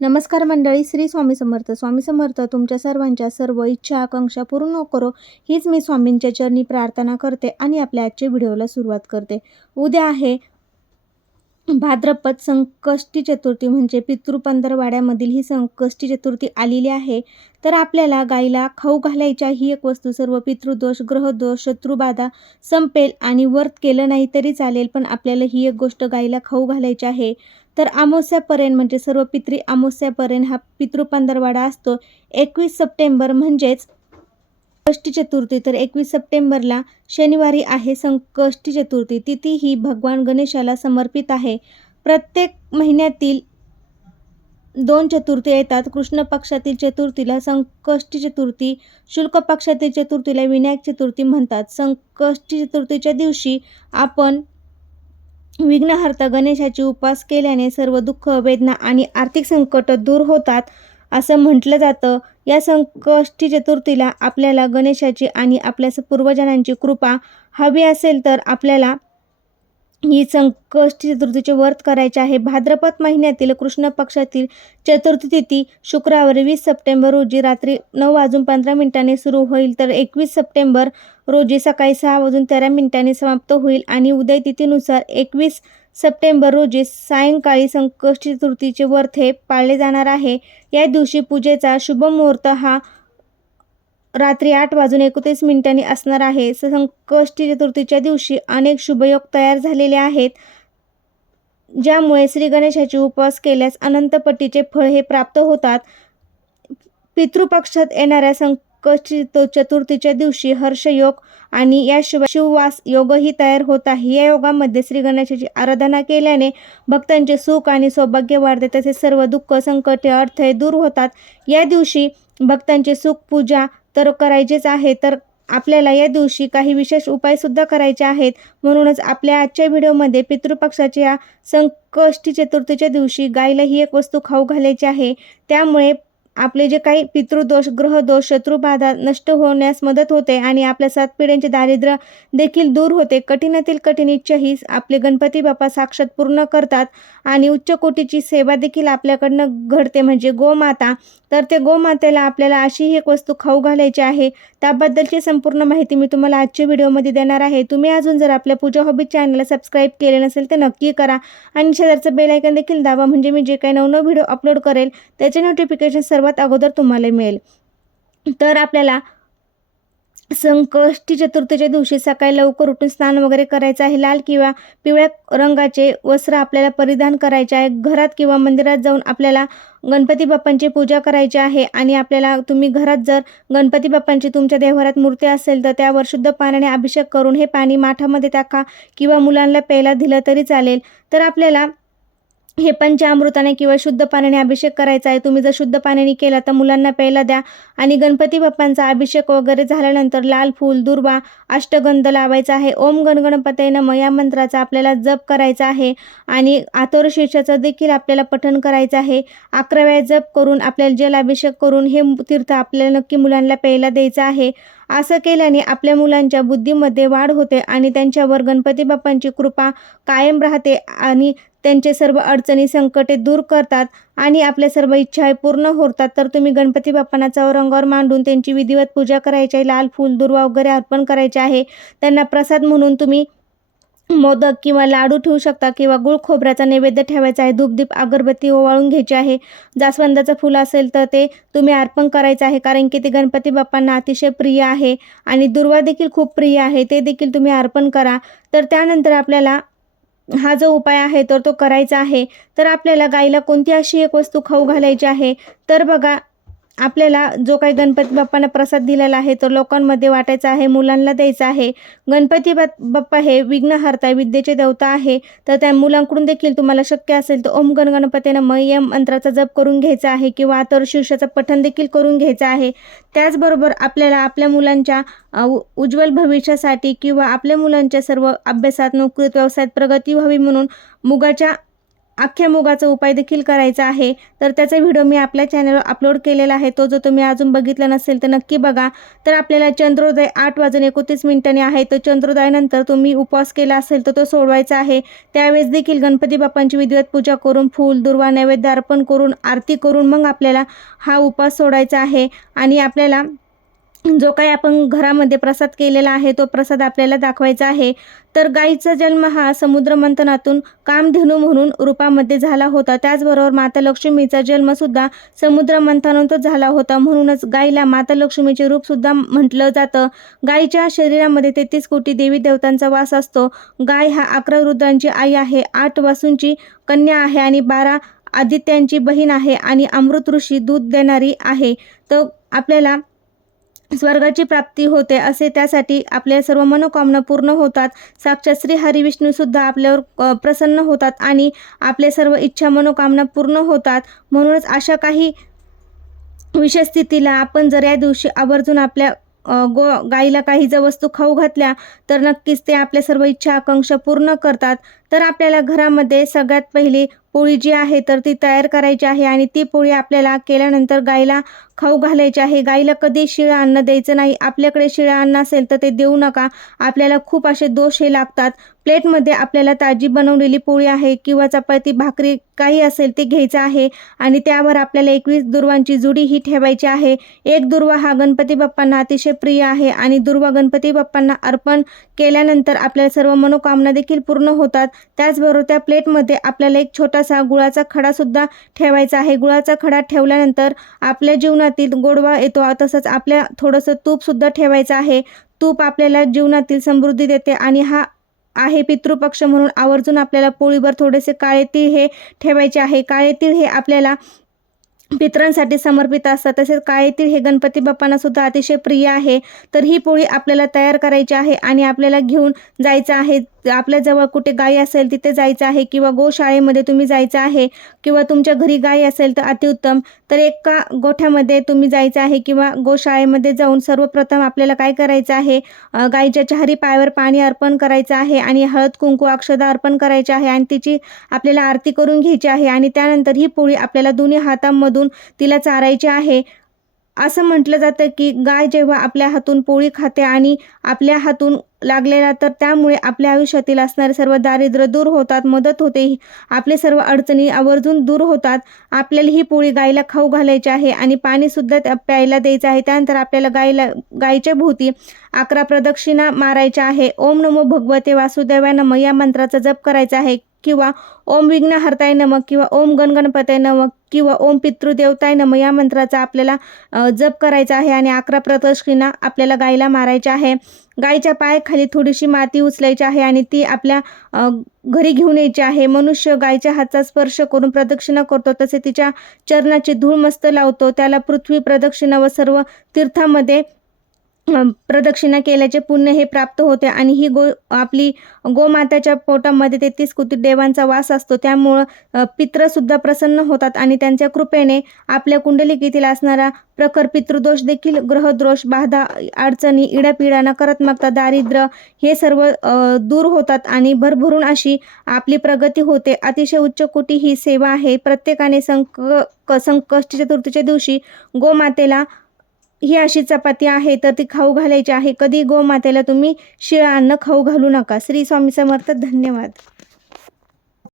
नमस्कार मंडळी श्री स्वामी समर्थ. स्वामी समर्थ तुमच्या सर्वांच्या सर्व इच्छा आकांक्षा पूर्ण करो. हीच मी स्वामींच्या चरणी प्रार्थना करते आणि आपल्या आजच्या व्हिडिओला सुरुवात करते. उद्या आहे भाद्रपद संकष्टी चतुर्थी म्हणजे पितृपंधरवाड्यामधील ही संकष्टी चतुर्थी आलेली आहे. तर आपल्याला गाईला खाऊ घालायच्या ही एक वस्तू सर्व पितृदोष ग्रहदोष शत्रुबाधा संपेल आणि व्रत केलं नाही तरी चालेल पण आपल्याला ही एक गोष्ट गाईला खाऊ घालायची आहे. तर अमावस्यापर्यंत म्हणजे सर्व पितृ अमावस्यापर्यंत हा पितृ पंधरवाडा असतो. एकवीस सप्टेंबर म्हणजेच संकष्टी चतुर्थी. तर एकवीस सप्टेंबरला शनिवारी आहे संकष्टी चतुर्थी. तिथी ही भगवान गणेशाला समर्पित आहे. प्रत्येक महिन्यातील दोन चतुर्थी येतात. कृष्ण पक्षातील चतुर्थीला संकष्टी चतुर्थी शुल्क पक्षातील चतुर्थीला विनायक चतुर्थी म्हणतात. संकष्टी चतुर्थीच्या दिवशी आपण विघ्नहर्ता गणेशाची उपास केल्याने सर्व दुःख वेदना आणि आर्थिक संकट दूर होतात असं म्हटलं जातं. या संकष्टी चतुर्थीला आपल्याला गणेशाची आणि आपल्या स- पूर्वजांची कृपा हवी असेल तर आपल्याला ही संकष्टी चतुर्थीचे व्रत करायचे आहे. भाद्रपद महिन्यातील कृष्ण पक्षातील चतुर्थी तिथी शुक्रवारी वीस सप्टेंबर रोजी रात्री नऊ वाजून पंधरा मिनिटांनी सुरू होईल. तर एकवीस सप्टेंबर रोजी सकाळी सहा वाजून तेरा मिनिटांनी समाप्त होईल आणि उदय तिथीनुसार एकवीस सप्टेंबर रोजी सायंकाळी संकष्टी चतुर्थीचे व्रत हे पाळले जाणार आहे. या दिवशी पूजेचा शुभ मुहूर्त हा रात्री आठ वाजून एकोतीस मिनिटांनी असणार आहे. संकष्टी चतुर्थीच्या दिवशी अनेक शुभयोग तयार झालेले आहेत ज्यामुळे श्री गणेशाचे उपवास केल्यास अनंतपट्टीचे फळ हे प्राप्त होतात. पितृपक्षात येणाऱ्या संकष्टी चतुर्थीच्या दिवशी हर्षयोग आणि याशिवाय शिववास योगही तयार होत आहे. या योगामध्ये श्री गणेशाची आराधना केल्याने भक्तांचे सुख आणि सौभाग्य वाढते. तसेच सर्व दुःख संकटे अडथळे दूर होतात. या दिवशी भक्तांचे सुख पूजा तर करायचेच आहे तर आपल्याला या दिवशी काही विशेष उपायसुद्धा करायचे आहेत. म्हणूनच आपल्या आजच्या व्हिडिओमध्ये पितृपक्षाच्या संकष्टी चतुर्थीच्या दिवशी गायला ही एक वस्तू खाऊ घालायची आहे. त्यामुळे आपले जे काही पितृदोष ग्रहदोष शत्रुबाधा नष्ट होण्यास मदत होते आणि आपल्या सात पिढ्यांचे दारिद्र्य देखील दूर होते कठीणातील कठीण इच्छा ही आपले गणपती बाप्पा साक्षात पूर्ण करतात आणि उच्च कोटीची सेवा देखील आपल्याकडनं घडते म्हणजे गोमाता. तर ते गोमातेला आपल्याला अशीही एक वस्तू खाऊ घालायची आहे त्याबद्दलची संपूर्ण माहिती मी तुम्हाला आजच्या व्हिडिओमध्ये देणार आहे. तुम्ही अजून जर आपल्या पूजा हॉबी चॅनलला सबस्क्राईब केले नसेल तर नक्की करा आणि शेजारचं बेल आयकन देखील दावा म्हणजे मी जे काही नवनव व्हिडिओ अपलोड करेल त्याचे नोटिफिकेशन सर्वात अगोदर तुम्हाला मिळेल. तर आपल्याला संकष्टी चतुर्थीच्या दिवशी सकाळी लवकर उठून स्नान वगैरे करायचं आहे. लाल किंवा पिवळ्या रंगाचे वस्त्र आपल्याला परिधान करायचे आहे. घरात किंवा मंदिरात जाऊन आपल्याला गणपती बाप्पांची पूजा करायची आहे. आणि आपल्याला तुम्ही घरात जर गणपती बाप्पांची तुमच्या देवघरात मूर्ती असेल तर त्यावर शुद्ध पाण्याने अभिषेक करून हे पाणी माठामध्ये टाका किंवा मुलांना प्यायला दिलं तरी चालेल. तर आपल्याला हे पंचामृताने किंवा शुद्ध पाण्याने अभिषेक करायचा आहे तुम्ही जर शुद्ध पाण्याने केला तर मुलांना प्यायला द्या. आणि गणपती बाप्पांचा अभिषेक वगैरे झाल्यानंतर लाल फूल दुर्वा अष्टगंध लावायचा आहे. ओम गणगणपते नम या मंत्राचा आपल्याला जप करायचा आहे. आणि आतोर शीर्षाचं देखील आपल्याला पठण करायचं आहे. अकरा वेळा जप करून आपल्याला जलाभिषेक करून हे तीर्थ आपल्याला नक्की मुलांना प्यायला द्यायचं आहे. असं केल्याने आपल्या मुलांच्या बुद्धीमध्ये वाढ होते आणि त्यांच्यावर गणपती बाप्पांची कृपा कायम राहते आणि त्यांचे सर्व अडचणी संकटे दूर करतात आणि आपल्या सर्व इच्छा पूर्ण होतात. तर तुम्ही गणपती बाप्पांना चौरंगावर मांडून त्यांची विधिवत पूजा करायची आहे. लाल फूल दुर्वा वगैरे अर्पण करायचे आहे. त्यांना प्रसाद म्हणून तुम्ही मोदक किंवा लाडू ठेवू शकता किंवा गुळ खोबऱ्याचा नैवेद्य ठेवायचा आहे. धूपदीप अगरबत्ती ओवाळून घ्यायची आहे. जास्वंदाचं फुल असेल तर ते तुम्ही अर्पण करायचं आहे. कारण की ते गणपती बाप्पांना अतिशय प्रिय आहे आणि दुर्वा देखील खूप प्रिय आहे. ते देखील तुम्ही अर्पण करा. तर त्यानंतर आपल्याला हा जो उपाय आहे तर तो करायचा आहे. तर आपल्याला गाईला कोणती अशी एक वस्तू खाऊ घालायची आहे? तर बघा आपल्याला जो काही गणपती बाप्पांना प्रसाद दिलेला आहे तो लोकांमध्ये वाटायचा आहे मुलांना द्यायचा आहे. गणपती बाप्पा हे विघ्नहर्ता विद्येचे देवता आहे. तर त्या मुलांकडून देखील तुम्हाला शक्य असेल तर ओम गण गणपतीनं मयम मंत्राचा जप करून घ्यायचा आहे किंवा आतर शीर्षाचं पठण देखील करून घ्यायचं आहे. त्याचबरोबर आपल्याला आपल्या मुलांच्या उज्ज्वल भविष्यासाठी किंवा आपल्या मुलांच्या सर्व अभ्यासात नोकरीत व्यवसायात प्रगती व्हावी म्हणून मुगाच्या अख्ख्या मुगाचा उपाय देखील करायचा आहे. तर त्याचा व्हिडिओ मी आपल्या चॅनलवर अपलोड केलेला आहे. तो जो तुम्ही अजून बघितला नसेल तर नक्की बघा. तर आपल्याला चंद्रोदय आठ वाजून एकोतीस मिनिटांनी आहे. तर चंद्रोदयानंतर तुम्ही उपवास केला असेल तर तो सोडवायचा आहे. त्यावेळेस देखील गणपती बाप्पांची विधिवत पूजा करून फूल दुर्वा नैवेद्य अर्पण करून आरती करून मग आपल्याला हा उपवास सोडायचा आहे. आणि आपल्याला जो काही आपण घरामध्ये प्रसाद केलेला आहे तो प्रसाद आपल्याला दाखवायचा आहे. तर गाईचा जन्म हा समुद्रमंथनातून कामधेनू म्हणून रूपामध्ये झाला होता. त्याचबरोबर माता लक्ष्मीचा जन्मसुद्धा समुद्रमंथनातून झाला होता. म्हणूनच गाईला माता लक्ष्मीचे रूपसुद्धा म्हटलं जातं. गाईच्या शरीरामध्ये तेहतीस कोटी देवी देवतांचा वास असतो. गाय हा अकरा रुद्रांची आई आहे आठ वासूंची कन्या आहे आणि बारा आदित्यांची बहीण आहे आणि अमृत ऋषी दूध देणारी आहे. तर आपल्याला स्वर्गाची प्राप्ती होते असे त्यासाठी आपल्या सर्व मनोकामना पूर्ण होतात. साक्षात श्री हरिविष्णूसुद्धा आपल्यावर प्रसन्न होतात आणि आपल्या सर्व इच्छा मनोकामना पूर्ण होतात. म्हणूनच अशा काही विशेष स्थितीला आपण जर या दिवशी आवर्जून आपल्या गो गाईला काही जर वस्तू खाऊ घातल्या तर नक्कीच ते आपल्या सर्व इच्छा आकांक्षा पूर्ण करतात. तर आपल्याला घरामध्ये सगळ्यात पहिली पोळी जी आहे तर ती तयार करायची आहे आणि ती पोळी आपल्याला केल्यानंतर गाईला खाऊ घालायची आहे. गाईला कधी शिळं अन्न द्यायचं नाही. आपल्याकडे शिळं अन्न असेल तर ते देऊ नका. आपल्याला खूप असे दोष हे लागतात. प्लेटमध्ये आपल्याला ताजी बनवलेली पोळी आहे किंवा चपाती भाकरी काही असेल ते घ्यायचं आहे आणि त्यावर आपल्याला एकवीस दुर्वांची जुडी ही ठेवायची आहे. एक दुर्वा हा गणपती बाप्पांना अतिशय प्रिय आहे आणि दुर्वा गणपती बाप्पांना अर्पण केल्यानंतर आपल्या सर्व मनोकामना देखील पूर्ण होतात. त्याचबरोबर त्या प्लेटमध्ये आपल्याला एक छोटासा गुळाचा खडासुद्धा ठेवायचा आहे. गुळाचा खडा ठेवल्यानंतर आपल्या जीवनातील गोडवा येतो. तसंच आपल्या थोडंसं तूपसुद्धा ठेवायचं आहे. तूप आपल्याला जीवनातील समृद्धी देते आणि हा आहे पितृपक्ष म्हणून आवर्जून आपल्याला पोळीवर थोडेसे काळे तीळ हे ठेवायचे आहे. काळे तीळ हे आपल्याला पितरांसाठी समर्पित असतात. तसेच काळे तीळ हे गणपती बाप्पांना सुद्धा अतिशय प्रिय आहे. तर ही पोळी आपल्याला तयार करायची आहे आणि आपल्याला घेऊन जायचं आहे. आपल्याजवळ कुठे गाय असेल तिथे जायचं आहे किंवा गोशाळेमध्ये तुम्ही जायचं आहे किंवा तुमच्या घरी गाय असेल तर अतिउत्तम तर एका गोठ्यामध्ये तुम्ही जायचं आहे किंवा गोशाळेमध्ये जाऊन सर्वप्रथम आपल्याला काय करायचं आहे? गायीच्या गाईच्या चारी पायावर पाणी अर्पण करायचं आहे आणि हळद कुंकू अक्षदा अर्पण करायचे आहे आणि तिची आपल्याला आरती करून घ्यायची आहे आणि त्यानंतर ही पोळी आपल्याला दोन्ही हातांमधून तिला चारायची आहे. असं म्हटलं जातं की गाय जेव्हा आपल्या हातून पोळी खाते आणि आपल्या हातून लागलेला तर त्यामुळे आपल्या आयुष्यातील असणारे सर्व दारिद्र्य दूर होतात मदत होते. आपले सर्व अडचणी आवर्जून दूर होतात. आपल्याला ही पोळी गायला खाऊ घालायची आहे आणि पाणीसुद्धा त्या प्यायला द्यायचं आहे. त्यानंतर आपल्याला गायला गायीच्या भोवती अकरा प्रदक्षिणा मारायच्या आहे. ओम नमो भगवते वासुदेवाय नम. या मंत्राचा जप करायचा आहे किंवा ओम विघ्नहर्ताय नमक किंवा ओम गणगणपताय नमक किंवा ओम पितृदेवताय नम या मंत्राचा आपल्याला जप करायचा आहे आणि अकरा प्रदक्षिणा आपल्याला गायला मारायच्या आहे. गायीच्या खाली थोडीशी माती उचलायची आहे आणि ती आपल्या घरी घेऊन यायची आहे. मनुष्य गायच्या हातचा स्पर्श करून प्रदक्षिणा करतो तसे तिच्या चरणाची धूळ मस्त लावतो. त्याला पृथ्वी प्रदक्षिणा व सर्व तीर्थामध्ये प्रदक्षिणा केल्याचे पुण्य हे प्राप्त होते आणि ही गो आपली गोमात्याच्या पोटामध्ये तेहतीस कोटी देवांचा वास असतो. त्यामुळं पित्रसुद्धा प्रसन्न होतात आणि त्यांच्या कृपेने आपल्या कुंडलिकेतील असणारा प्रखर पितृदोष देखील ग्रहदोष बाधा अडचणी इडापिडा नकारात्मकता दारिद्र्य हे सर्व दूर होतात आणि भरभरून अशी आपली प्रगती होते. अतिशय उच्च कोटी ही सेवा आहे. प्रत्येकाने संक क- संकष्टी चतुर्थीच्या दिवशी गोमातेला ही अशी चपाती आहे तर ती खाऊ घालायची आहे. कधी गोमातेला तुम्ही शिळा अन्न खाऊ घालू नका. श्री स्वामी समर्थ धन्यवाद.